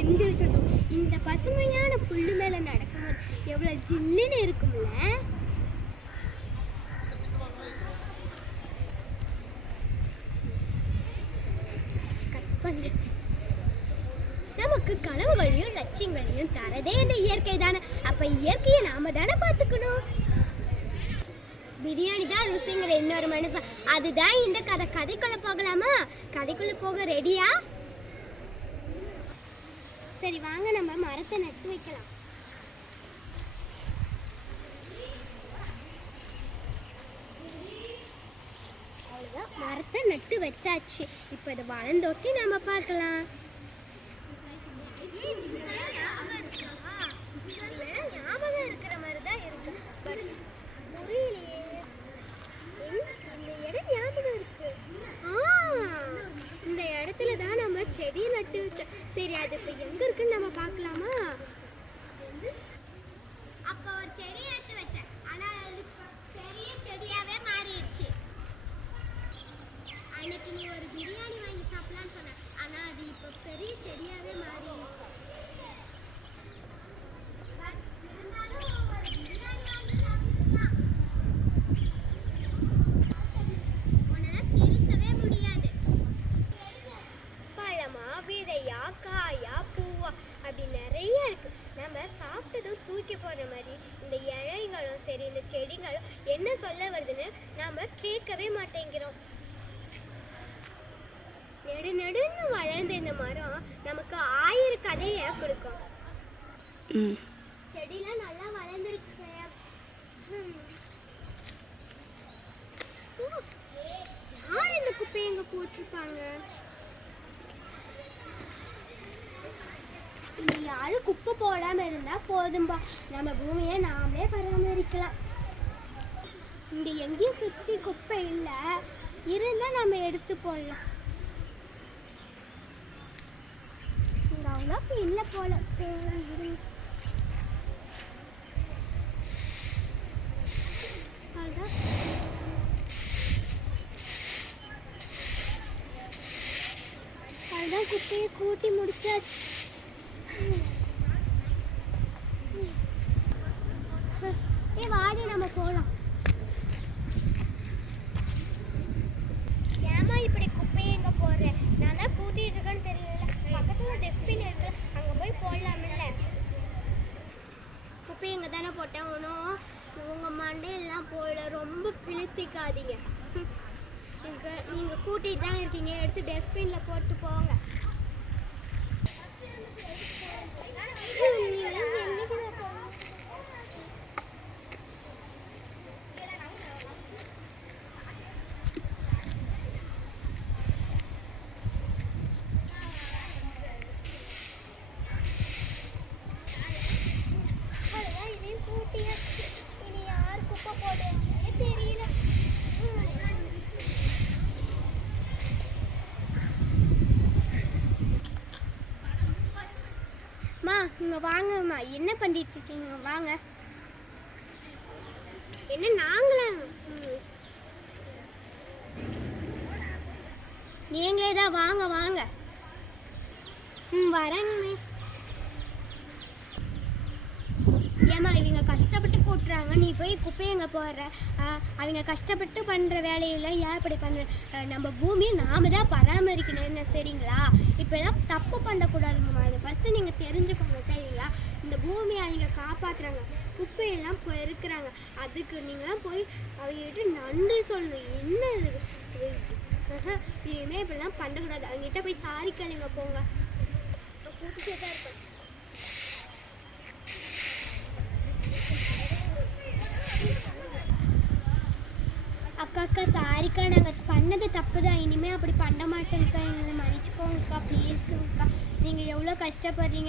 எந்திரிச்சதும் இந்த பசுமையான புல்லு மேல நடக்கும்போது எவ்வளவு ஜில்லுன்னு இருக்கும்ல. நமக்கு கனவுகளையும் லட்சியங்களையும் தரதே இந்த இயற்கை தானே. அப்ப இயற்கையை நாம தானே பார்த்துக்கணும். பிரியாணி தான் ருசிங்கிற இன்னொரு மனுஷன், அதுதான் இந்த கதை. கதைக்குள்ள போகலாமா? கதைக்குள்ள போக ரெடியா? சரி வாங்க, நம்ம மரத்தை நட்டு வைக்கலாம். அவ்வளோதான், மரத்தை நட்டு வச்சாச்சு. இப்போ இதை வளர்ந்தோட்டி நம்ம பார்க்கலாம். ஞாபகம் இருக்கிற மாதிரி தான் இருக்கு, பட் புரியலையே. இந்த இடம் ஞாபகம் இருக்கு. இந்த இடத்துல தான் நம்ம செடி நட்டு வச்சோம். சரி, அது இப்போ எங்க இருக்குன்னு நம்ம பார்க்கலாமா? அப்போ ஒரு செடி நட்டு வச்சேன், ஆனா அது பெரிய செடியாவே மாறிடுச்சு. அன்னைக்கு நீ ஒரு பிரியாணி வாங்கி சாப்பிடலான்னு சொன்ன, ஆனா அது இப்போ பெரிய செடியாவே மாறிடுச்சு. விதையா காயா பூவா அப்படி நிறைய இருக்கு. நம்ம சாப்பிட்டதும் தூக்கி போடுற மாதிரி இந்த இலைகளும் சரி இந்த செடிகளும் என்ன சொல்ல வருதுன்னு நாம கேட்கவே மாட்டேங்கிறோம். நெடு நெடுன்னு வளர்ந்த இந்த மரம் நமக்கு 1000 கதையை கொடுக்கும். செடிலாம் நல்லா வளர்ந்துருக்கு. யார் இந்த குப்பையை எங்க போட்டிருப்பாங்க? யாரும் குப்பை போடாம இருந்தா போதும்பா, நம்ம பூமியை நாமளே பராமரிக்கலாம். இங்க எங்கேயும் சுத்தி குப்பை இல்லை, இருந்தா நம்ம எடுத்து போடலாம். இங்க அவ்வளோக்கு இல்லை போல. சரி, அதுதான் குப்பையை கூட்டி முடிச்சாச்சு. வாடி நம்ம போலாம். ஏமா இப்படி குப்பையை எங்க போடுற? நான் தான் கூட்டிட்டு இருக்கேன்னு தெரியல. பக்கத்துல டஸ்ட்பின் இருக்கு, அங்க போய் போடலாம்ல. குப்பையை எங்க தானே போட்டேன், ஒன்றும் உங்க மண்டையெல்லாம் போயிட. ரொம்ப பிழுத்திக்காதீங்க. நீங்க கூட்டிட்டு தான் இருக்கீங்க, எடுத்து டஸ்ட்பின்ல போட்டு போங்க. இனி யார் குப்பை போடுறதுன்னு தெரியல. இங்க வாங்கம்மா, என்ன பண்ணிட்டு இருக்கீங்க? வாங்க. என்ன நாங்களா? நீங்களே தான், வாங்க வாங்க. வரேங்க மிஸ். ஏமா இவங்க கஷ்டப்பட்டு கூட்டுறாங்க, நீ போய் குப்பையை எங்கே போடுற? அவங்க கஷ்டப்பட்டு பண்ணுற வேலையெல்லாம் ஏன் இப்படி பண்ணுற? நம்ம பூமியை நாம தான் பராமரிக்கணும், என்ன சரிங்களா? இப்போலாம் தப்பு பண்ணக்கூடாதுங்கம்மா, அதை ஃபஸ்ட்டு நீங்கள் தெரிஞ்சுக்கோங்க சரிங்களா? இந்த பூமியை அவங்க காப்பாற்றுறாங்க, குப்பையெல்லாம் இருக்கிறாங்க, அதுக்கு நீங்களாம் போய் அவங்ககிட்ட நன்றி சொல்லணும். என்ன இது? இனிமேல் இப்படிலாம் பண்ணக்கூடாது. அவங்ககிட்ட போய் சாரி கேளுங்க, போங்க. கூட்டிகிட்டே தான் இருப்பேன். அக்கா சாரிக்கா, நாங்கள் பண்ணது தப்பு தான், இனிமேல் அப்படி பண்ண மாட்டேங்க்கா, எங்களை மன்னிச்சுக்கோங்கக்கா ப்ளீஸுங்கக்கா. நீங்கள் எவ்வளோ கஷ்டப்படுறீங்க